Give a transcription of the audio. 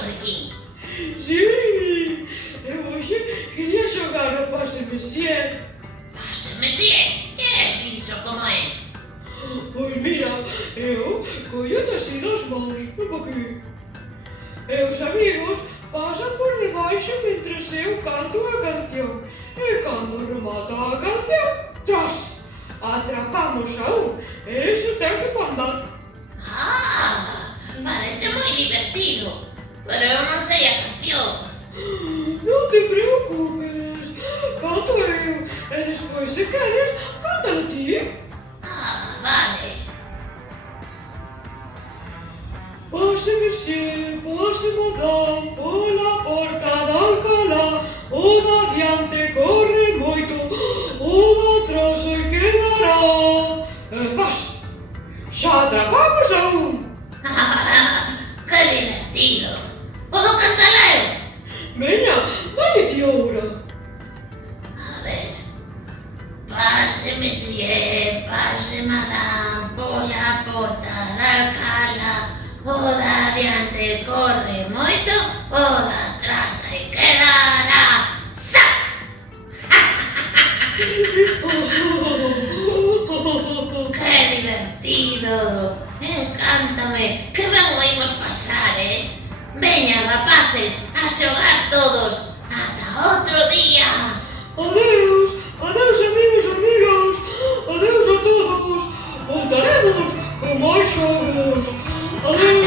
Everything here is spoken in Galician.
porquinho? Sí, eu hoxe quería xogar ao pase Messier. Pásame bien. Que es dicho como é? Pois mira, eu collo-te así das mãos, ven aquí. E os amigos pasan por debaixo mentres eu canto a canción. E cando remata a canción, tras, atrapamos a e ese ten que mandar. Ah, parece moi divertido. Pero eu non sei a canción. Non te preocupes, canto eu, e despois se queres, cántalo ti. Ah, vale. Pase Messier, pase madame, pola porta de Alcalá, o de adiante corre moito, o de atrás se quedará. E zas, xa atrapamos a un. Que divertido. Podo cantala eu? Veña, dalle ti ahora. A ver. Pase Messier, pase madame, pola porta de Alcalá. O de adiante corre moito, o de atrás se quedará. Zas! Que divertido. Encántame. Que ben o imos pasar, Veña, rapaces, a xogar todos. Ata outro día. Adeus, adeus amigos e amigas, adeus a todos. Voltaremos con máis xogos. Adeus.